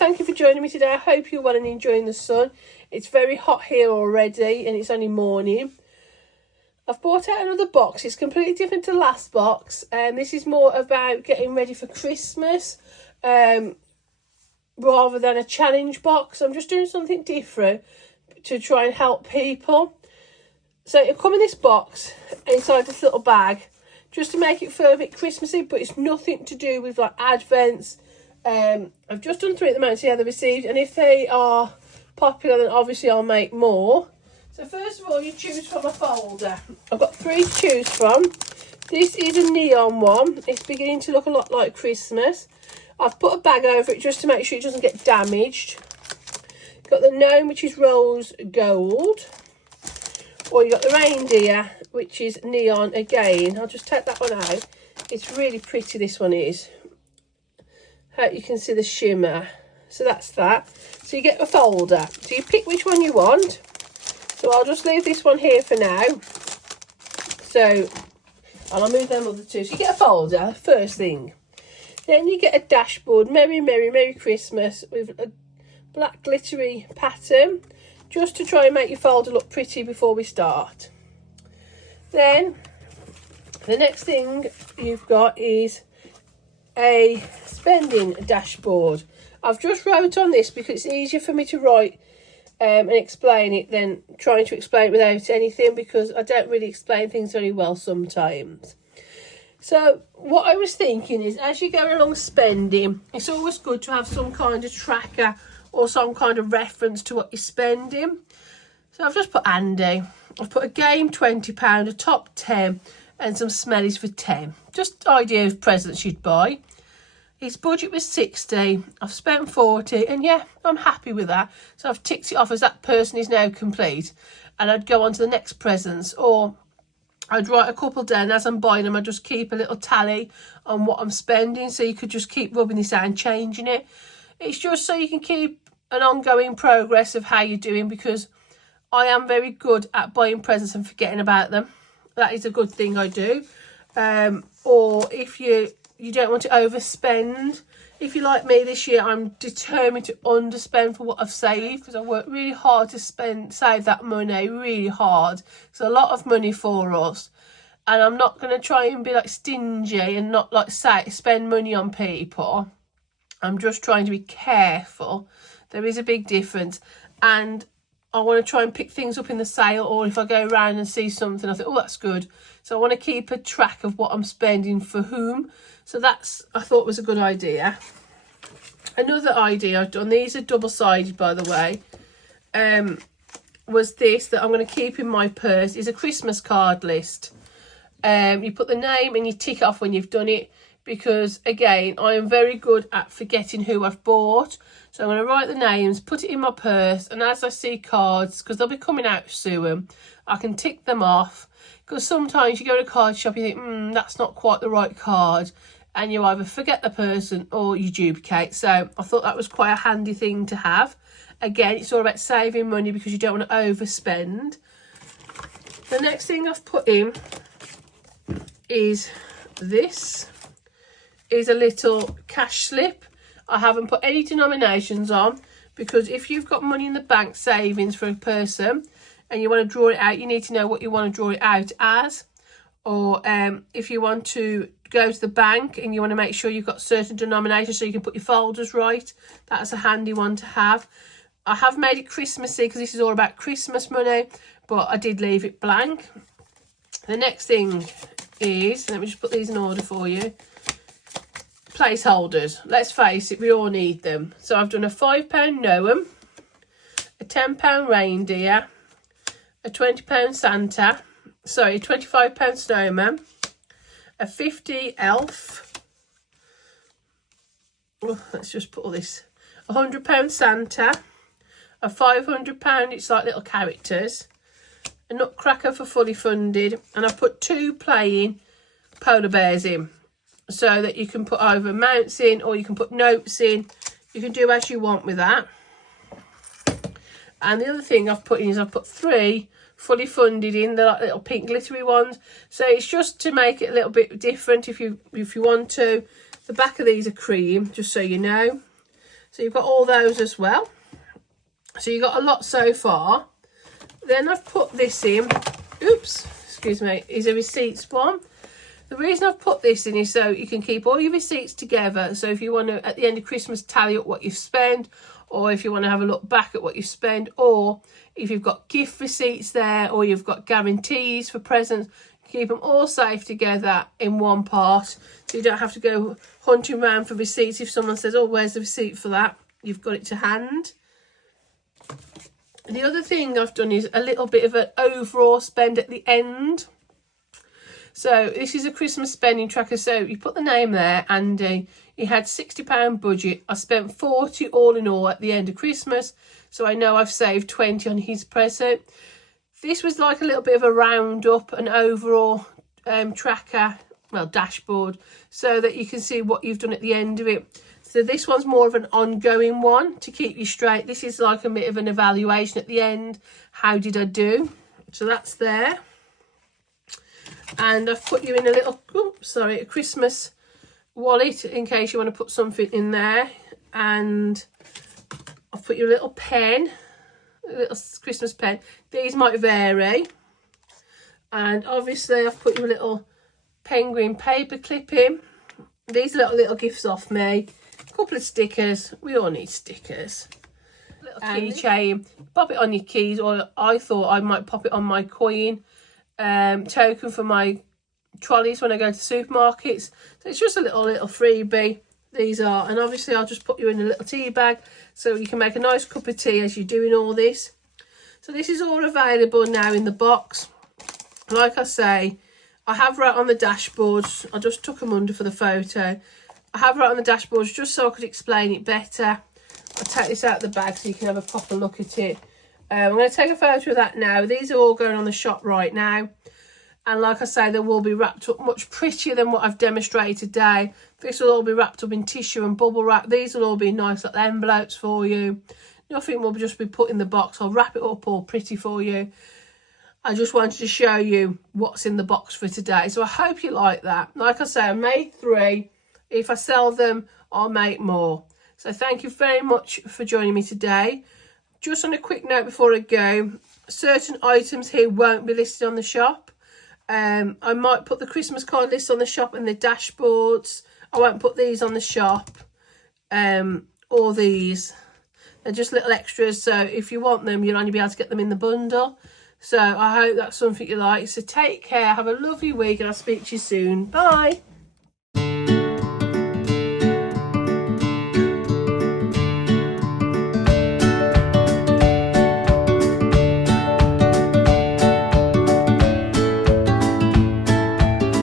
thank you for joining me today. I hope you're well and enjoying the sun. It's very hot here already and it's only morning. I've brought out another box. It's completely different to the last box. This is more about getting ready for Christmas rather than a challenge box. I'm just doing something different to try and help people. So it'll come in this box inside this little bag just to make it feel a bit Christmassy, but it's nothing to do with like Advents. I've just done 3 at the moment to see how they're received, and if they are popular then obviously I'll make more. So first of all, you choose from a folder. I've got 3 to choose from. This is a neon one. It's beginning to look a lot like Christmas. I've put a bag over it just to make sure it doesn't get damaged. Got the gnome, which is rose gold. Or you got the reindeer, which is neon again. I'll just take that one out. It's really pretty, this one is. Hope you can see the shimmer. So that's that. So you get a folder. So you pick which one you want. So I'll just leave this one here for now. So, and I'll move them other 2. So you get a folder, first thing. Then you get a dashboard, Merry, Merry, Merry Christmas, with a black glittery pattern, just to try and make your folder look pretty before we start. Then, the next thing you've got is a spending dashboard. I've just wrote on this because it's easier for me to write and explain it than trying to explain it without anything, because I don't really explain things very well sometimes. So what I was thinking is, as you go along spending, it's always good to have some kind of tracker or some kind of reference to what you're spending. So I've just put Andy. I've put a game £20, a top 10 and some smellies for 10. Just idea of presents you'd buy. His budget was 60. I've spent 40, and yeah, I'm happy with that. So I've ticked it off as that person is now complete, and I'd go on to the next presents, or I'd write a couple down as I'm buying them. I just keep a little tally on what I'm spending, so you could just keep rubbing this out and changing it. It's just so you can keep an ongoing progress of how you're doing, because I am very good at buying presents and forgetting about them. That is a good thing I do. Or if you don't want to overspend. If you're like me this year, I'm determined to underspend for what I've saved, because I worked really hard to save that money, really hard. It's a lot of money for us. And I'm not going to try and be like stingy and not like spend money on people. I'm just trying to be careful. There is a big difference. And I want to try and pick things up in the sale, or if I go around and see something, I think, oh, that's good. So I want to keep a track of what I'm spending for whom. So that's, I thought, was a good idea. Another idea I've done, these are double-sided, by the way, was this, that I'm going to keep in my purse, is a Christmas card list. You put the name and you tick it off when you've done it, because, again, I am very good at forgetting who I've bought. So I'm going to write the names, put it in my purse, and as I see cards, because they'll be coming out soon, I can tick them off. Because sometimes you go to a card shop, you think, that's not quite the right card, and you either forget the person or you duplicate. So I thought that was quite a handy thing to have. Again, it's all about saving money because you don't want to overspend. The next thing I've put in is this. Is a little cash slip. I haven't put any denominations on, because if you've got money in the bank savings for a person and you want to draw it out, you need to know what you want to draw it out as. Or if you want to go to the bank and you want to make sure you've got certain denominations so you can put your folders right, that's a handy one to have. I have made it Christmassy because this is all about Christmas money, but I did leave it blank. The next thing is, let me just put these in order for you. Placeholders. Let's face it, we all need them. So I've done a £5 gnome, a £10 reindeer, a £20 Santa, sorry, a £25 snowman, a £50 elf, let's just put all this, a £100 Santa, a £500, it's like little characters, a nutcracker for fully funded, and I've put 2 playing polar bears in, so that you can put either mounts in or you can put notes in. You can do as you want with that. And the other thing I've put in is I've put 3 fully funded in, the like little pink glittery ones. So it's just to make it a little bit different if you want to. The back of these are cream, just so you know. So you've got all those as well. So you've got a lot so far. Then I've put this in. Oops, excuse me, is a receipts one. The reason I've put this in is so you can keep all your receipts together. So if you want to, at the end of Christmas, tally up what you've spent, or if you want to have a look back at what you've spent, or if you've got gift receipts there, or you've got guarantees for presents, keep them all safe together in one part. So you don't have to go hunting around for receipts. If someone says, oh, where's the receipt for that? You've got it to hand. The other thing I've done is a little bit of an overall spend at the end. So this is a Christmas spending tracker. So you put the name there, Andy. He had £60 budget. I spent 40 all in all at the end of Christmas. So I know I've saved 20 on his present. This was like a little bit of a roundup, an overall tracker, well, dashboard, so that you can see what you've done at the end of it. So this one's more of an ongoing one to keep you straight. This is like a bit of an evaluation at the end. How did I do? So that's there. And I've put you in a little, a Christmas wallet in case you want to put something in there. And I've put you a little pen, a little Christmas pen. These might vary. And obviously I've put you a little penguin paper clip in. These are little gifts off me. A couple of stickers. We all need stickers. Little keychain. Pop it on your keys, or I thought I might pop it on my coin token for my trolleys when I go to supermarkets. So it's just a little freebie. These are, and obviously I'll just put you in a little tea bag so you can make a nice cup of tea as you're doing all this. So this is all available now in the box. Like I say, I have right on the dashboards. I just took them under for the photo. I have right on the dashboards just so I could explain it better. I'll take this out of the bag so you can have a proper look at it. I'm going to take a photo of that now. These are all going on the shop right now. And like I say, they will be wrapped up much prettier than what I've demonstrated today. This will all be wrapped up in tissue and bubble wrap. These will all be nice little envelopes for you. Nothing will just be put in the box. I'll wrap it up all pretty for you. I just wanted to show you what's in the box for today. So I hope you like that. Like I say, I made 3. If I sell them, I'll make more. So thank you very much for joining me today. Just on a quick note before I go, certain items here won't be listed on the shop. I might put the Christmas card list on the shop and the dashboards. I won't put these on the shop, or these. They're just little extras, so if you want them, you'll only be able to get them in the bundle. So I hope that's something you like. So take care, have a lovely week, and I'll speak to you soon. Bye.